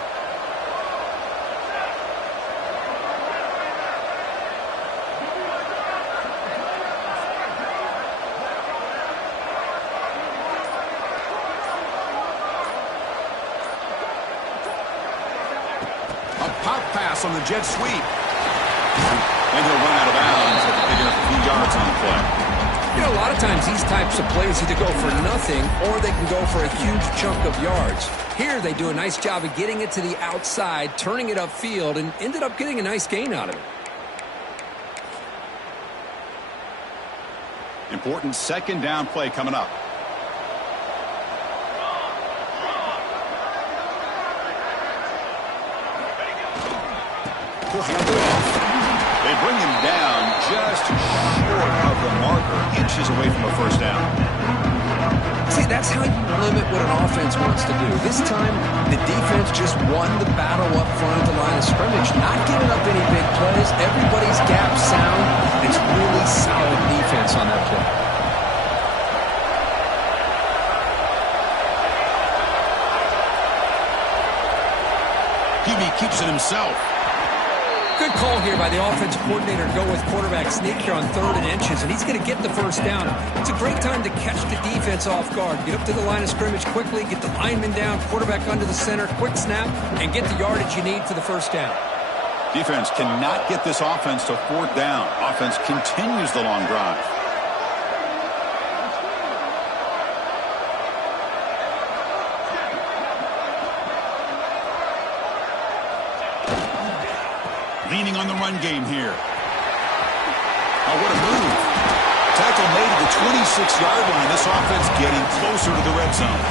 On the jet sweep. And he'll run out of bounds after picking up a few yards on the play. You know, a lot of times these types of plays either go for nothing or they can go for a huge chunk of yards. Here they do a nice job of getting it to the outside, turning it upfield, and ended up getting a nice gain out of it. Important 2nd down play coming up. They bring him down just short of the marker, inches away from a 1st down. See, that's how you limit what an offense wants to do. This time, the defense just won the battle up front of the line of scrimmage, not giving up any big plays. Everybody's gap sound. It's really solid defense on that play. QB keeps it himself. Good call here by the offensive coordinator to go with quarterback sneak here on 3rd and inches, and he's going to get the 1st down. It's a great time to catch the defense off guard. Get up to the line of scrimmage quickly, get the lineman down, quarterback under the center, quick snap, and get the yardage you need for the 1st down. Defense cannot get this offense to 4th down. Offense continues the long drive. Leaning on the run game here. Oh, what a move. Tackle made at the 26-yard line. This offense getting closer to the red zone.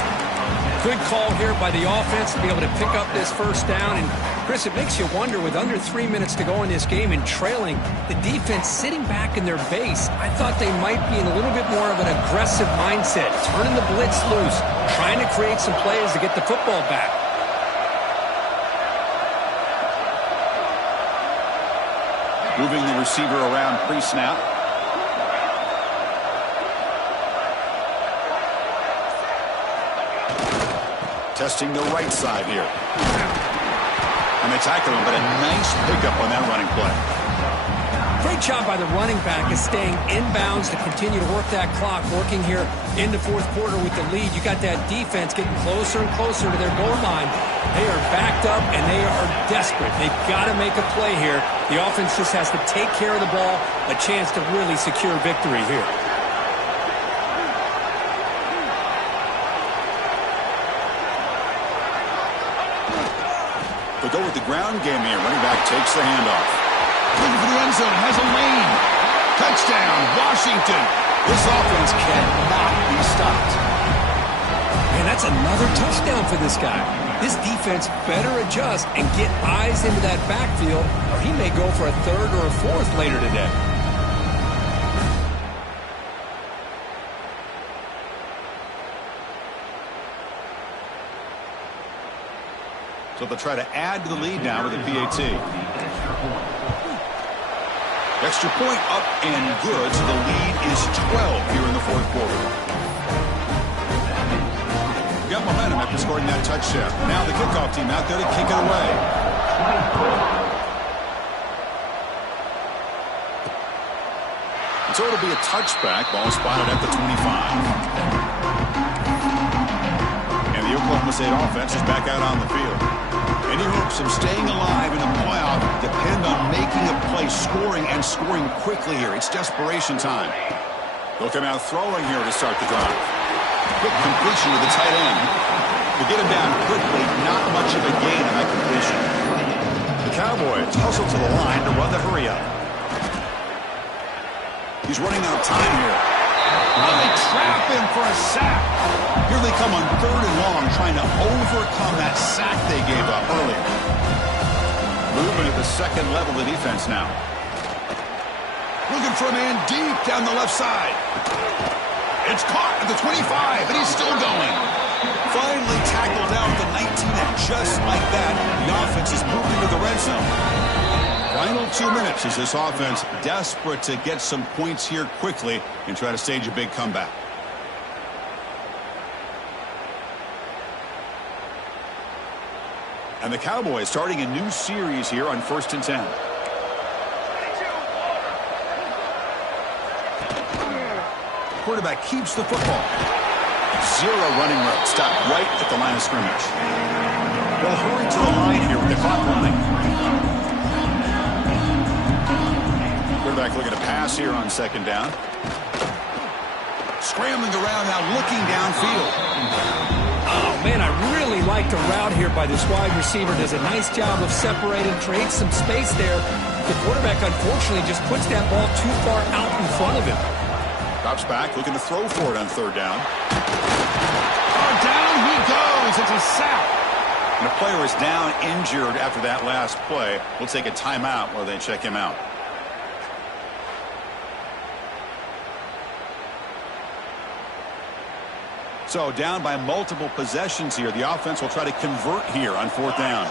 Good call here by the offense to be able to pick up this 1st down. And, Chris, it makes you wonder, with under 3 minutes to go in this game and trailing, the defense sitting back in their base. I thought they might be in a little bit more of an aggressive mindset, turning the blitz loose, trying to create some plays to get the football back. Moving the receiver around pre-snap. Testing the right side here. And they tackle him, but a nice pickup on that running play. Great job by the running back is staying inbounds to continue to work that clock, working here in the 4th quarter with the lead. You got that defense getting closer and closer to their goal line. They are backed up, and they are desperate. They've got to make a play here. The offense just has to take care of the ball, a chance to really secure victory here. They go with the ground game here. Running back takes the handoff. Looking for the end zone, has a lane. Touchdown, Washington. This offense cannot be stopped. And that's another touchdown for this guy. This defense better adjust and get eyes into that backfield, or he may go for a 3rd or a 4th later today. So they'll try to add to the lead now with a PAT. Extra point up and good, so the lead is 12 here in the 4th quarter. Got momentum after scoring that touchdown. Now the kickoff team out there to kick it away. So it'll be a touchback. Ball spotted at the 25. And the Oklahoma State offense is back out on the field. Any hopes of staying alive in the playoff depend on making a play, scoring, and scoring quickly here. It's desperation time. They'll come out throwing here to start the drive. Quick completion to the tight end. To get him down quickly, not much of a gain on that completion. The Cowboys hustle to the line to run the hurry-up. He's running out of time here. Oh, they trap him for a sack. Here they come on 3rd and long, trying to overcome that sack they gave up earlier. Movement at the second level of the defense now. Looking for a man deep down the left side. It's caught at the 25, and he's still going. Finally tackled down at the 19, and just like that, the offense is moved into the red zone. Final 2 minutes as this offense desperate to get some points here quickly and try to stage a big comeback. And the Cowboys starting a new series here on 1st and 10. Quarterback keeps the football. Zero running route. Stopped right at the line of scrimmage. They'll hurry to the line here with the clock running. Quarterback looking to pass here on 2nd down. Scrambling around now, looking downfield. Oh, man, I really like the route here by this wide receiver. Does a nice job of separating, creates some space there. The quarterback, unfortunately, just puts that ball too far out in front of him. Drops back, looking to throw for it on 3rd down. Oh, down he goes. It's a sack. And the player is down, injured after that last play. We'll take a timeout while they check him out. So down by multiple possessions here. The offense will try to convert here on 4th down.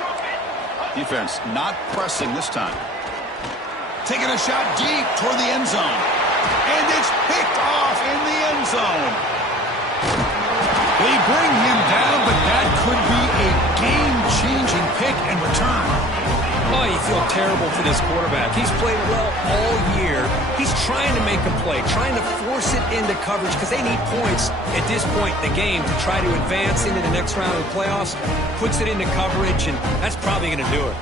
Defense not pressing this time. Taking a shot deep toward the end zone. And it's picked off in the end zone. They bring him down, but that could be a game-changing pick and return. Oh, you feel terrible for this quarterback. He's played well all year. He's trying to make a play, trying to force it into coverage because they need points at this point in the game to try to advance into the next round of the playoffs. Puts it into coverage, and that's probably going to do it.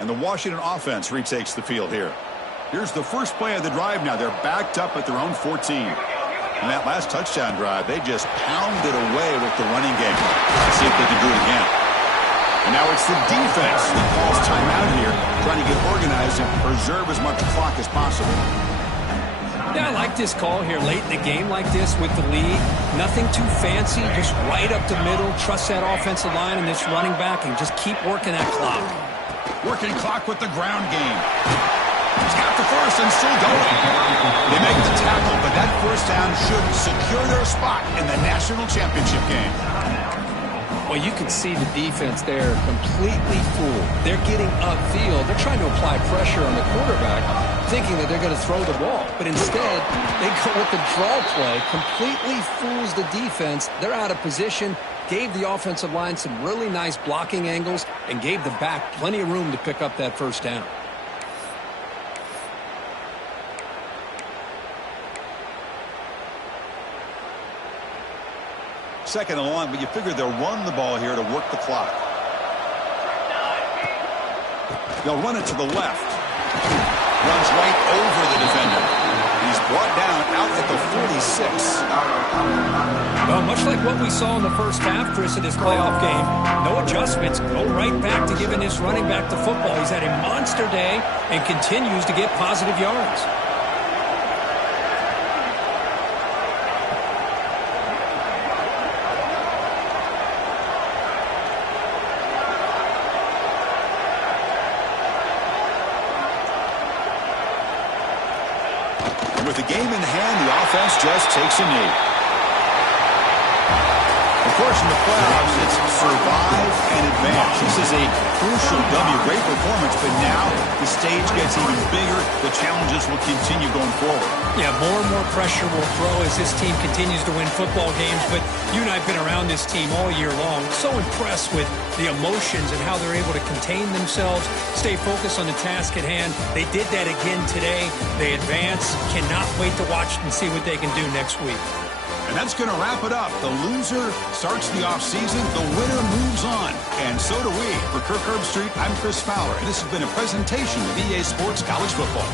And the Washington offense retakes the field here. Here's the first play of the drive now. They're backed up at their own 14. And that last touchdown drive, they just pounded away with the running game. Let's see if they can do it again. And now it's the defense that calls timeout here, trying to get organized and preserve as much clock as possible. Yeah, I like this call here late in the game like this with the lead. Nothing too fancy, just right up the middle. Trust that offensive line and this running back and just keep working that clock. Working clock with the ground game. He's got the first and still going. They make the tackle, but that first down should secure their spot in the national championship game. Well, you can see the defense there completely fooled. They're getting upfield. They're trying to apply pressure on the quarterback, thinking that they're going to throw the ball. But instead, they go with the draw play, completely fools the defense. They're out of position. Gave the offensive line some really nice blocking angles and gave the back plenty of room to pick up that first down. Second and long, but you figure they'll run the ball here to work the clock. They'll run it to the left. Runs right over the defender. He's brought down out at the 46. Well, much like what we saw in the first half, Chris, of this playoff game, no adjustments. Go right back to giving this running back the football. He's had a monster day and continues to get positive yards. With the game in hand, the offense just takes a knee. Of course, in the playoffs, it's survive and advance. This is a crucial W. Great performance, but now the stage gets even bigger. The challenges will continue going forward. Yeah, more and more pressure will grow as this team continues to win football games. But you and I have been around this team all year long. So impressed with the emotions and how they're able to contain themselves, stay focused on the task at hand. They did that again today. They advance. Cannot wait to watch and see what they can do next week. And that's going to wrap it up. The loser starts the offseason. The winner moves on. And so do we. For Kirk Herbstreit, I'm Chris Fowler. And this has been a presentation of EA Sports College Football.